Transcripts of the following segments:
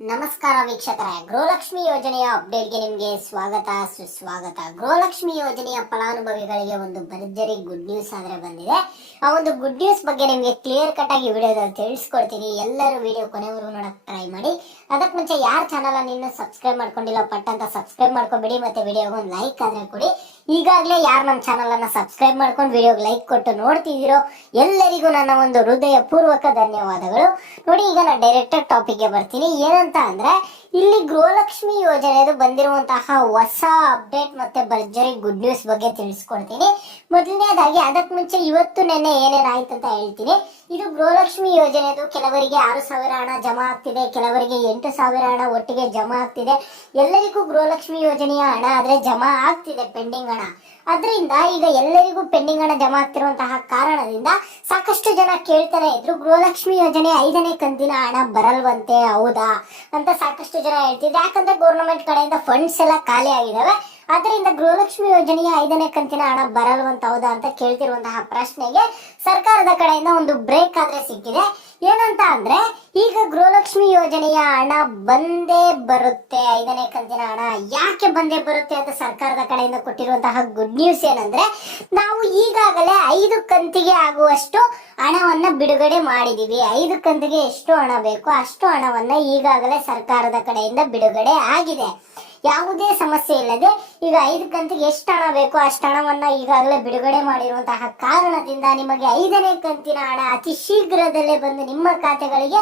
ನಮಸ್ಕಾರ ವೀಕ್ಷಕರೇ. ಗೃಹಲಕ್ಷ್ಮಿ ಯೋಜನೆಯ ಅಪ್ಡೇಟ್ಗೆ ನಿಮಗೆ ಸ್ವಾಗತ, ಸುಸ್ವಾಗತ. ಗೃಹಲಕ್ಷ್ಮಿ ಯೋಜನೆಯ ಫಲಾನುಭವಿಗಳಿಗೆ ಒಂದು ಭರ್ಜರಿ ಗುಡ್ ನ್ಯೂಸ್ ಆದರೆ ಬಂದಿದೆ. ಆ ಒಂದು ಗುಡ್ ನ್ಯೂಸ್ ಬಗ್ಗೆ ನಿಮಗೆ ಕ್ಲಿಯರ್ ಕಟ್ ಆಗಿ ವಿಡಿಯೋದಲ್ಲಿ ತಿಳಿಸ್ಕೊಡ್ತೀನಿ. ಎಲ್ಲರೂ ವಿಡಿಯೋ ಕೊನೆವರೆಗೂ ನೋಡಕ್ಕೆ ಟ್ರೈ ಮಾಡಿ. ಅದಕ್ಕೆ ಮುಂಚೆ ಯಾರ ಚಾನಲ್ ಇನ್ನೂ ಸಬ್ಸ್ಕ್ರೈಬ್ ಮಾಡ್ಕೊಂಡಿಲ್ಲ ಪಟ್ಟಂತ ಸಬ್ಸ್ಕ್ರೈಬ್ ಮಾಡ್ಕೊಬೇಡಿ. ಮತ್ತೆ ವಿಡಿಯೋಗೆ ಒಂದು ಲೈಕ್ ಆದರೆ ಕೊಡಿ. ಈಗಾಗಲೇ ಯಾರು ನಮ್ಮ ಚಾನಲ್ ಅನ್ನ ಸಬ್ಸ್ಕ್ರೈಬ್ ಮಾಡ್ಕೊಂಡು ವಿಡಿಯೋಗೆ ಲೈಕ್ ಕೊಟ್ಟು ನೋಡ್ತಿದ್ದೀರೋ ಎಲ್ಲರಿಗೂ ನನ್ನ ಒಂದು ಹೃದಯ ಪೂರ್ವಕ ಧನ್ಯವಾದಗಳು. ನೋಡಿ ಈಗ ನಾನು ಡೈರೆಕ್ಟ್ ಟಾಪಿಕ್ಗೆ ಬರ್ತೀನಿ. ಏನಂತ ಅಂದ್ರೆ ಇಲ್ಲಿ ಗೃಹಲಕ್ಷ್ಮಿ ಯೋಜನೆದು ಬಂದಿರುವಂತಹ ಹೊಸ ಅಪ್ಡೇಟ್ ಮತ್ತೆ ಭರ್ಜರಿ ಗುಡ್ ನ್ಯೂಸ್ ಬಗ್ಗೆ ತಿಳಿಸ್ಕೊಡ್ತೀನಿ. ಮೊದಲನೇದಾಗಿ ಅದಕ್ಕೆ ಮುಂಚೆ ಇವತ್ತು ನೆನ್ನೆ ಏನೇನಾಯ್ತು ಅಂತ ಹೇಳ್ತೀನಿ. ಇದು ಗೃಹಲಕ್ಷ್ಮಿ ಯೋಜನೆದು ಕೆಲವರಿಗೆ ಆರು ಸಾವಿರ ಹಣ ಜಮಾ ಆಗ್ತಿದೆ, ಕೆಲವರಿಗೆ ಎಂಟು ಸಾವಿರ ಹಣ ಒಟ್ಟಿಗೆ ಜಮಾ ಆಗ್ತಿದೆ. ಎಲ್ಲರಿಗೂ ಗೃಹಲಕ್ಷ್ಮಿ ಯೋಜನೆಯ ಹಣ ಆದ್ರೆ ಜಮಾ ಆಗ್ತಿದೆ ಪೆಂಡಿಂಗ್ ಹಣ. ಅದರಿಂದ ಈಗ ಎಲ್ಲರಿಗೂ ಪೆಂಡಿಂಗ್ ಹಣ ಜಮಾ ಆಗ್ತಿರುವಂತಹ ಕಾರಣದಿಂದ ಸಾಕಷ್ಟು ಜನ ಕೇಳ್ತಾನೆ ಇದ್ರು ಗೃಹಲಕ್ಷ್ಮಿ ಯೋಜನೆ ಐದನೇ ಕಂತಿನ ಹಣ ಬರಲ್ವಂತೆ, ಹೌದಾ ಅಂತ ಸಾಕಷ್ಟು ಜನ ಹೇಳ್ತಿದ್ರು. ಯಾಕಂದ್ರೆ ಗೌರ್ಮೆಂಟ್ ಕಡೆಯಿಂದ ಫಂಡ್ಸ್ ಎಲ್ಲ ಖಾಲಿ ಆಗಿದಾವೆ. ಅದರಿಂದ ಗೃಹಲಕ್ಷ್ಮಿ ಯೋಜನೆಯ ಐದನೇ ಕಂತಿನ ಹಣ ಬರಲ್ವಂತ ಹೌದಾ ಅಂತ ಕೇಳ್ತಿರುವಂತಹ ಪ್ರಶ್ನೆಗೆ ಸರ್ಕಾರದ ಕಡೆಯಿಂದ ಒಂದು ಬ್ರೇಕ್ ಆದ್ರೆ ಸಿಕ್ಕಿದೆ. ಏನಂತ ಅಂದ್ರೆ, ಈಗ ಗೃಹಲಕ್ಷ್ಮಿ ಯೋಜನೆಯ ಹಣ ಬಂದೇ ಬರುತ್ತೆ. ಐದನೇ ಕಂತಿನ ಹಣ ಯಾಕೆ ಬಂದೇ ಬರುತ್ತೆ ಅಂತ ಸರ್ಕಾರದ ಕಡೆಯಿಂದ ಕೊಟ್ಟಿರುವಂತಹ ಗುಡ್ ನ್ಯೂಸ್ ಏನಂದ್ರೆ, ನಾವು ಈಗಾಗಲೇ ಐದು ಕಂತಿಗೆ ಆಗುವಷ್ಟು ಹಣವನ್ನ ಬಿಡುಗಡೆ ಮಾಡಿದೀವಿ. ಐದು ಕಂತಿಗೆ ಎಷ್ಟು ಹಣ ಬೇಕು ಅಷ್ಟು ಹಣವನ್ನ ಈಗಾಗಲೇ ಸರ್ಕಾರದ ಕಡೆಯಿಂದ ಬಿಡುಗಡೆ ಆಗಿದೆ. ಯಾವುದೇ ಸಮಸ್ಯೆ ಇಲ್ಲದೆ ಈಗ ಐದು ಕಂತಿಗೆ ಎಷ್ಟು ಹಣ ಬೇಕೋ ಅಷ್ಟು ಹಣವನ್ನ ಈಗಾಗಲೇ ಬಿಡುಗಡೆ ಮಾಡಿರುವಂತಹ ಕಾರಣದಿಂದ ನಿಮಗೆ ಐದನೇ ಕಂತಿನ ಹಣ ಅತಿ ಶೀಘ್ರದಲ್ಲೇ ಬಂದು ನಿಮ್ಮ ಖಾತೆಗಳಿಗೆ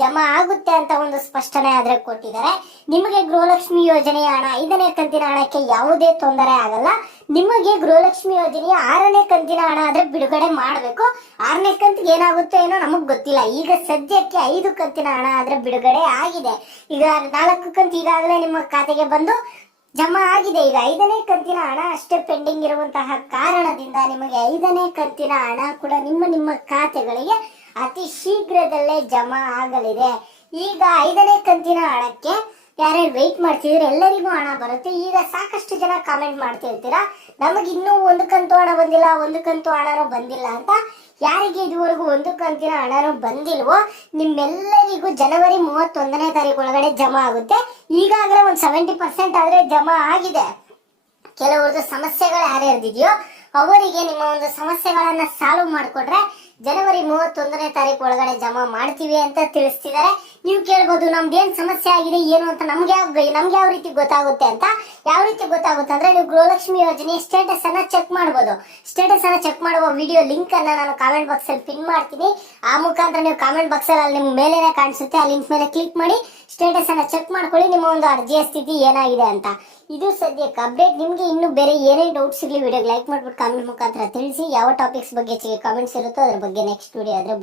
ಜಮಾ ಆಗುತ್ತೆ ಅಂತ ಒಂದು ಸ್ಪಷ್ಟನೆ ಆದ್ರೆ ಕೊಟ್ಟಿದ್ದಾರೆ. ನಿಮಗೆ ಗೃಹಲಕ್ಷ್ಮಿ ಯೋಜನೆಯ ಹಣ, ಐದನೇ ಕಂತಿನ ಹಣಕ್ಕೆ ಯಾವುದೇ ತೊಂದರೆ ಆಗಲ್ಲ. ನಿಮಗೆ ಗೃಹಲಕ್ಷ್ಮಿ ಯೋಜನೆಯ ಆರನೇ ಕಂತಿನ ಹಣ ಆದ್ರೆ ಬಿಡುಗಡೆ ಮಾಡಬೇಕು. ಆರನೇ ಕಂತಿಗೆ ಏನಾಗುತ್ತೋ ಏನೋ ನಮಗ್ ಗೊತ್ತಿಲ್ಲ. ಈಗ ಸದ್ಯಕ್ಕೆ ಐದು ಕಂತಿನ ಹಣ ಆದ್ರೆ ಬಿಡುಗಡೆ ಆಗಿದೆ. ಈಗ ನಾಲ್ಕು ಕಂತು ಈಗಾಗಲೇ ನಿಮ್ಮ ಖಾತೆಗೆ ಬಂದು ಜಮಾ ಆಗಿದೆ. ಈಗ ಐದನೇ ಕಂತಿನ ಹಣ ಅಷ್ಟೇ ಪೆಂಡಿಂಗ್ ಇರುವಂತಹ ಕಾರಣದಿಂದ ನಿಮಗೆ ಐದನೇ ಕಂತಿನ ಹಣ ಕೂಡ ನಿಮ್ಮ ನಿಮ್ಮ ಖಾತೆಗಳಿಗೆ ಅತಿ ಶೀಘ್ರದಲ್ಲೇ ಜಮಾ ಆಗಲಿದೆ. ಈಗ ಐದನೇ ಕಂತಿನ ಹಣಕ್ಕೆ ಯಾರ್ಯಾರು ವೆಯ್ಟ್ ಮಾಡ್ತಿದ್ರೆ ಎಲ್ಲರಿಗೂ ಹಣ ಬರುತ್ತೆ. ಈಗ ಸಾಕಷ್ಟು ಜನ ಕಾಮೆಂಟ್ ಮಾಡ್ತಿರ್ತೀರಾ? ನಮಗೆ ಇನ್ನೂ ಒಂದು ಕಂತು ಹಣ ಬಂದಿಲ್ಲ, ಒಂದು ಕಂತು ಹಣನೂ ಬಂದಿಲ್ಲ ಅಂತ ಯಾರಿಗೆ ಇದುವರೆಗೂ ಒಂದು ಕಂತಿನ ಹಣನೂ ಬಂದಿಲ್ವೋ, ನಿಮ್ಮೆಲ್ಲರಿಗೂ ಜನವರಿ ಮೂವತ್ತೊಂದನೇ ತಾರೀಕು ಒಳಗಡೆ ಜಮಾ ಆಗುತ್ತೆ. ಈಗಾಗಲೇ ಒಂದು ಸೆವೆಂಟಿ ಪರ್ಸೆಂಟ್ ಆದರೆ ಜಮಾ ಆಗಿದೆ. ಕೆಲವ್ರದ್ದು ಸಮಸ್ಯೆಗಳು ಯಾರ್ಯಾರ್ದಿದೆಯೋ, ಅವರಿಗೆ ನಿಮ್ಮ ಒಂದು ಸಮಸ್ಯೆಗಳನ್ನು ಸಾಲ್ವ್ ಮಾಡಿಕೊಟ್ರೆ ಜನವರಿ ಮೂವತ್ತೊಂದನೇ ತಾರೀಕು ಒಳಗಡೆ ಜಮಾ ಮಾಡ್ತೀವಿ ಅಂತ ತಿಳಿಸ್ತಿದ್ದಾರೆ. ನೀವು ಕೇಳ್ಬೋದು ನಮ್ದು ಏನು ಸಮಸ್ಯೆ ಆಗಿದೆ, ಏನು ಅಂತ ನಮ್ಗೆ ಯಾವ ನಮ್ಗೆ ಯಾವ ರೀತಿ ಗೊತ್ತಾಗುತ್ತೆ ಅಂತ. ಯಾವ ರೀತಿ ಗೊತ್ತಾಗುತ್ತೆ ಅಂದ್ರೆ ನೀವು ಗೃಹಲಕ್ಷ್ಮಿ ಯೋಜನೆ ಸ್ಟೇಟಸ್ ಅನ್ನ ಚೆಕ್ ಮಾಡ್ಬೋದು. ಸ್ಟೇಟಸ್ ಅನ್ನ ಚೆಕ್ ಮಾಡುವ ವಿಡಿಯೋ ಲಿಂಕ್ ಅನ್ನ ನಾನು ಕಾಮೆಂಟ್ ಬಾಕ್ಸ್ ಅಲ್ಲಿ ಪಿನ್ ಮಾಡ್ತೀನಿ. ಆ ಮುಖಾಂತರ ನೀವು ಕಾಮೆಂಟ್ ಬಾಕ್ಸ್ ಅಲ್ಲಿ ನಿಮ್ ಮೇಲೇನೆ ಕಾಣಿಸುತ್ತೆ, ಆ ಲಿಂಕ್ ಮೇಲೆ ಕ್ಲಿಕ್ ಮಾಡಿ ಸ್ಟೇಟಸ್ ಅನ್ನ ಚೆಕ್ ಮಾಡ್ಕೊಳ್ಳಿ, ನಿಮ್ಮ ಒಂದು ಅರ್ಜಿಯ ಸ್ಥಿತಿ ಏನಾಗಿದೆ ಅಂತ. ಇದು ಸದ್ಯಕ್ಕೆ ಅಪ್ಡೇಟ್ ನಿಮ್ಗೆ ಇನ್ನು ಬೇರೆ ಏನೇ ಡೌಟ್ಸ್ ಇರಲಿ ವಿಡಿಯೋಗೆ ಲೈಕ್ ಮಾಡ್ಬಿಟ್ಟು ಕಾಮೆಂಟ್ ಮುಖಾಂತರ ತಿಳಿಸಿ, ಯಾವ ಟಾಪಿಕ್ಸ್ ಬಗ್ಗೆ ಕಾಮೆಂಟ್ಸ್ ಇರುತ್ತೋ ಅದ್ರ ಬಗ್ಗೆ ನೆಕ್ಸ್ಟ್ ವಿಡಿಯೋ ಆದ್ರೆ